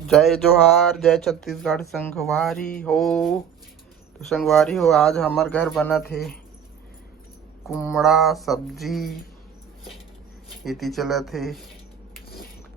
जय जोहार, जय छत्तीसगढ़। संगवारी हो तो संगवारी हो, आज हमार घर बना थे कुमड़ा सब्जी। इति चला थे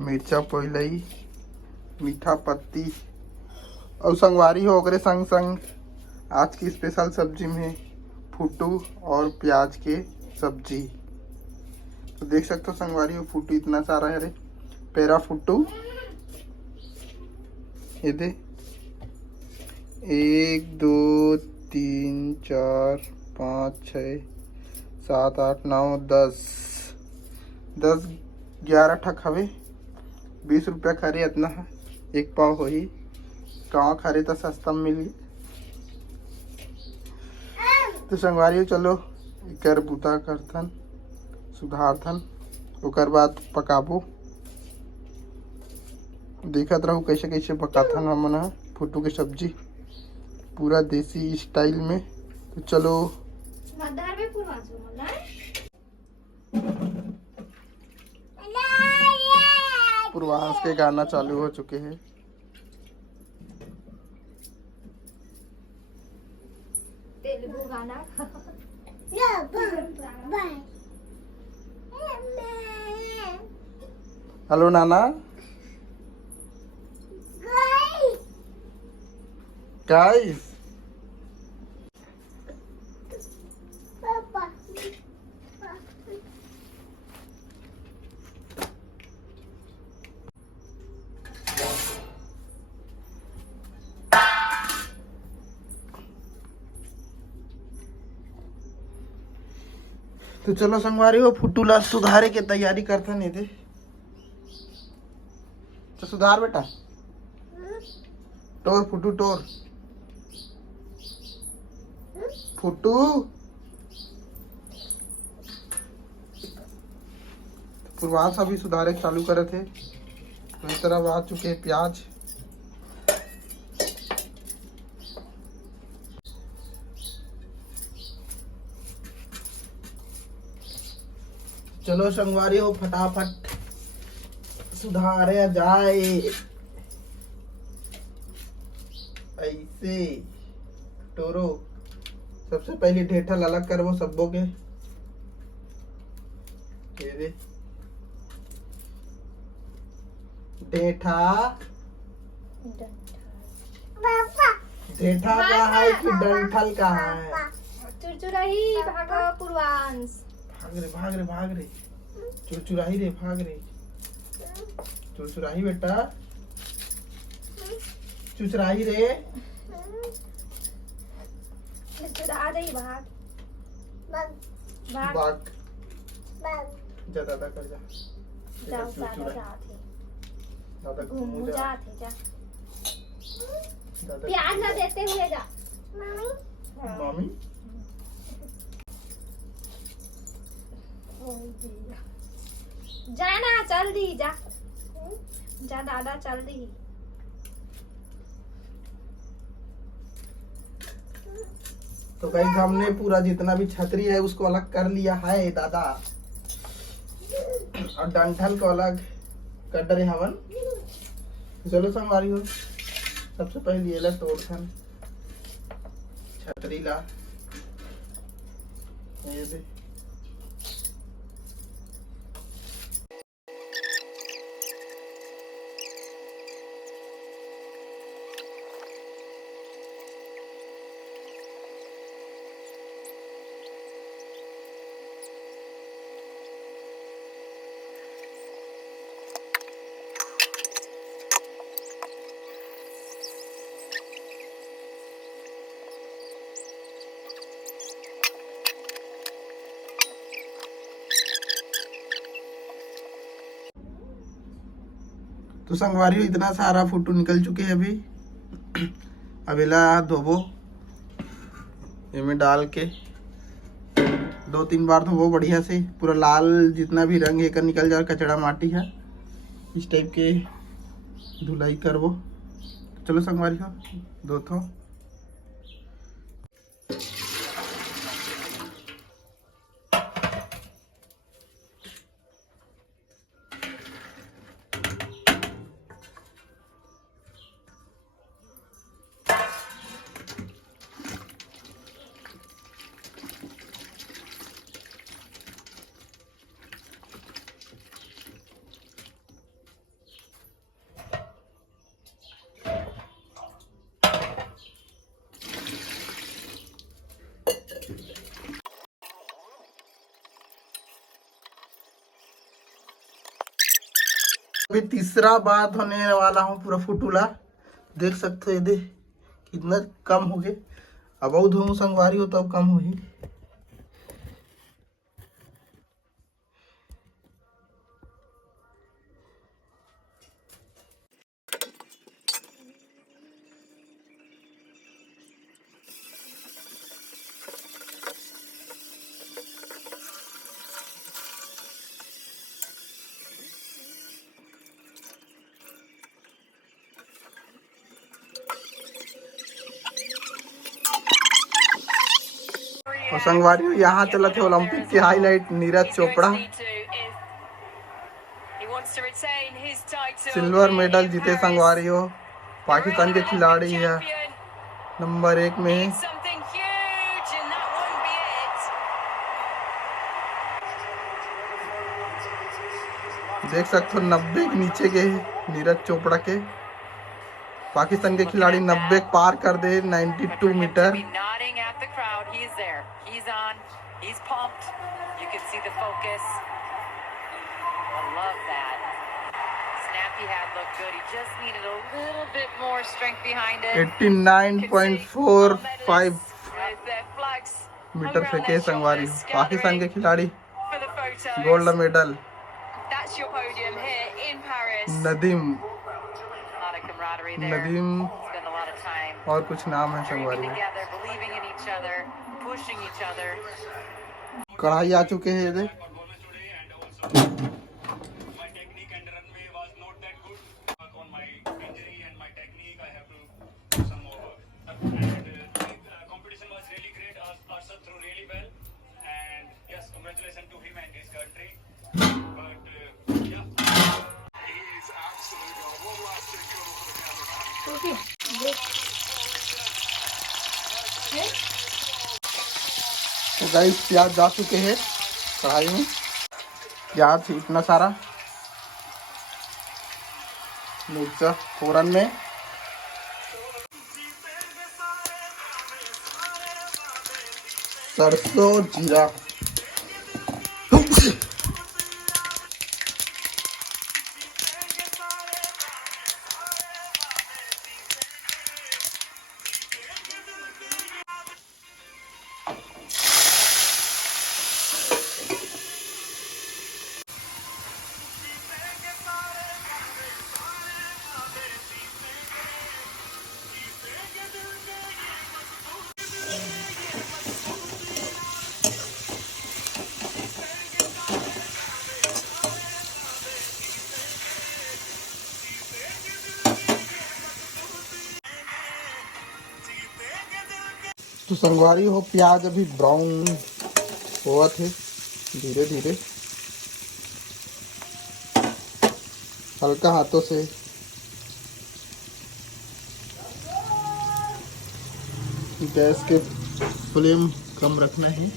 मिर्चा पोइलई, मीठा पत्ती और संगवारी हो ओकरे संग संग आज की स्पेशल सब्जी में फुटू और प्याज के सब्जी। तो देख सकते हो संगवारी हो, फुटू इतना सारा है रे। पेरा फुटू ये दे, 1 2 3 4 5 6 7 8 9 10 11 ठक हवे। 20 रुपया खरे इतना है, एक पाव हो ही गाँव खरे तो सस्ता में मिल गई। तो संगवारी चलो एकर बूता करथन, सुधारथन, ओकर बाद पकाबो। देखत रहू कैसे कैसे पकाथन हमन ह फुटू के सब्जी पूरा देसी स्टाइल में। तो चलो पूर्वांश के गाना चालू हो चुके हैं। तेलुगु गाना। हेलो नाना, गाइस तो चलो संगवारी हो फुटू ला सुधारे के तैयारी करथन। ये दे तो सुधार बेटा, टोर फुटू टोर फुटू। पूर्वांश अभी सुधारे चालू करे थे। तो इस तरह आ चुके हैं प्याज। चलो संगवारी हो फटाफट सुधारे जाए। ऐसे टोरो सबसे पहले ढेठल अलग करवो सबो के। ये दे ढेठा, ढेठा का है कि डंठल का है? चुरचुराही भागा पूर्वांश। भाग रे भाग रे भाग रे, चुरचुराही रे भाग रे, चुरचुराही बेटा, चुचराही रे। चुरा रही भाग भाग भाग जा दादा कर जा, जाओ दादा जाते दादा घूमू जा जाते जा। दादा प्याज ना देते हुए जा मामी। जाना चल दी जा, जा दादा चल दी। तो गाइस हमने पूरा जितना भी छतरी है उसको अलग कर लिया है दादा, और डंठल को अलग कर डरे हवन। चलो संगवारी हो सबसे पहले ये ला तोड़थन छतरी ला। ये दे तो संगवारी इतना सारा फोटो निकल चुके हैं अभी। अबेला धोबो इनमें डाल के 2-3 बार धोबो बढ़िया से, पूरा लाल जितना भी रंग है कर निकल जाए, कचड़ा माटी है इस टाइप के धुलाई करबो। चलो संगवारी हो धोथो। अभी तीसरा बात होने वाला हूँ पूरा फुटूला। देख सकते हो ये दे कितना कम हो गए। अब धो संगवारी हो तब कम हो ही। और संगवारी यहाँ चला थे ओलंपिक की highlight Neeraj Chopra silver medal जीते। संगवारी हो पाकिस्तान के खिलाड़ी है नंबर 1 में। देख सकते हो 90 के नीचे के नीरज चोपड़ा के। पाकिस्तान के खिलाड़ी 90 पार कर दे 92 metre. He's pumped. You can see the focus. I love that. Snappy had looked good. He just needed a little bit more strength behind it. 89.45 metre फेंके संगवारी। पाकिस्तान के खिलाड़ी gold medal. That's your podium here in Paris. Nadeem A lot of camaraderie there. Nadeem Spend a lot of time और कुछ नाम है संगवारी में। together, believing in each other, pushing each other. कढ़ाई आ चुके हैं ये। तो गाइस प्याज जा चुके हैं कढ़ाई में। प्याज इतना सारा, मिर्चा फोरन में, सरसों जीरा, तो संगवारी हो प्याज अभी ब्राउन हुआ थे धीरे धीरे हल्का हाथों से गैस के फ्लेम कम रखना है।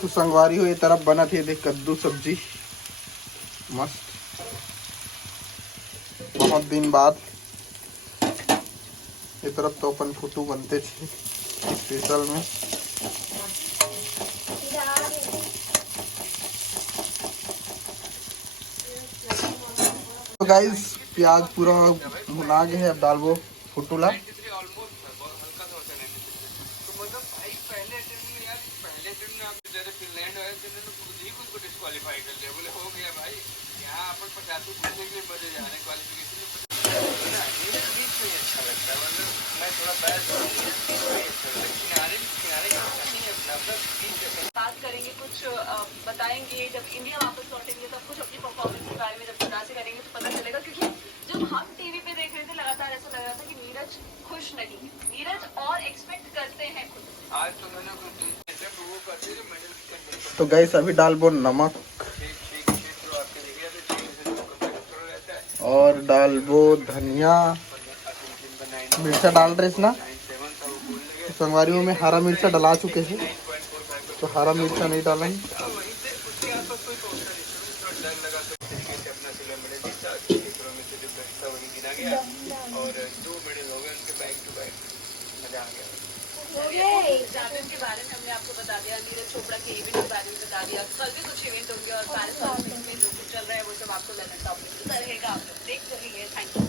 तो संगवारी हो ये तरफ बना थे देख कद्दू सब्जी मस्त बहुत दिन बाद। ये तरफ तो अपन फुटू बनते थे स्पेशल में। तो गाइस प्याज पूरा भुना गया है। अब डालबो फुटूला। बात करेंगे कुछ बताएंगे जब इंडिया वापस लौटेंगे तब कुछ अपनी परफॉर्मेंस के बारे में जब खुदा से करेंगे तो पता चलेगा। क्योंकि जब हम टीवी पे देख रहे थे लगातार ऐसा लग रहा था कि नीरज खुश नहीं, नीरज और एक्सपेक्ट करते हैं खुद। आज तो मैंने तो गैस अभी डालबो नमक और डालबो धनिया मिर्चा डाल रहे ना। तो संगवारियों में हरा मिर्चा डला चुके हैं तो हरा मिर्चा नहीं डालेंगे। और 2 मेडल हो गए उनके बैक टू बैक। मजा आ गया। जार्डिन के बारे में हमने आपको बता दिया, नीरज चोपड़ा के इवेंट के बारे में बता दिया, कल भी कुछ इवेंट होंगे और पेरिस ओलंपिक्स में जो कुछ चल रहा है वो सब आपको लंदन टॉप में रहेगा, आप लोग देख रहिए। Thank you.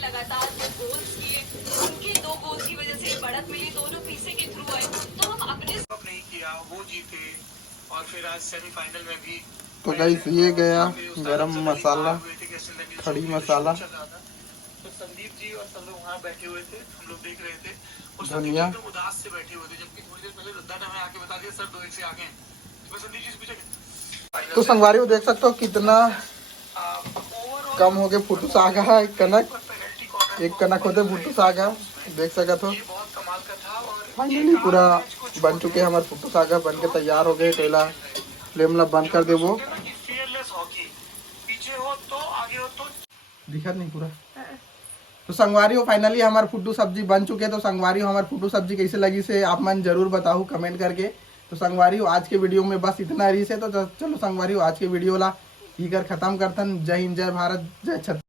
लगातार जो गोल्स किए, उनके 2 गोल्स की वजह से बढ़त मिली, दोनों पीछे के थ्रू आए, तो हम अपने नहीं किया, वो जीते और फिर आज सेमीफाइनल में भी। तो गाइस ये गया गरम मसाला, खड़ी मसाला, तो संदीप जी और सब लोग वहाँ बैठे हुए थे, हम लोग देख रहे थे, और धनिया। संदीप जी उदास से बैठे हुए थे, जबकि थोड़ी देर पहले रद्दा ने हमें आके बता दिया सर 2-1 से आगे हैं। तो मैं संदीप जी से पूछा तो संगवारी देख सकते हो कितना कम हो गए फुटू सागा है, एक कनक होते फुटू सागा देख सकते हो। बहुत कमाल का था और फाइनली पूरा बन चुके हमारे फुटू सागा, बन के तैयार हो गए। पहला फ्लेम ला बंद कर दे, वो फियरलेस हॉकी, पीछे हो तो आगे हो तो दिखा नहीं पूरा। तो संगवारी हो फाइनली हमारे फुटू सब्जी बन चुके हैं। तो संगवारी हो हमारी फुटू सब्जी कैसे लगी से आप मन जरूर बताओ कमेंट करके। तो संगवारी हो आज के वीडियो में बस इतना रही से। तो चलो संगवारी हो आज के वीडियो ला ही कर खत्म करतन। जय हिंद, जय भारत, जय छत्तीसगढ़।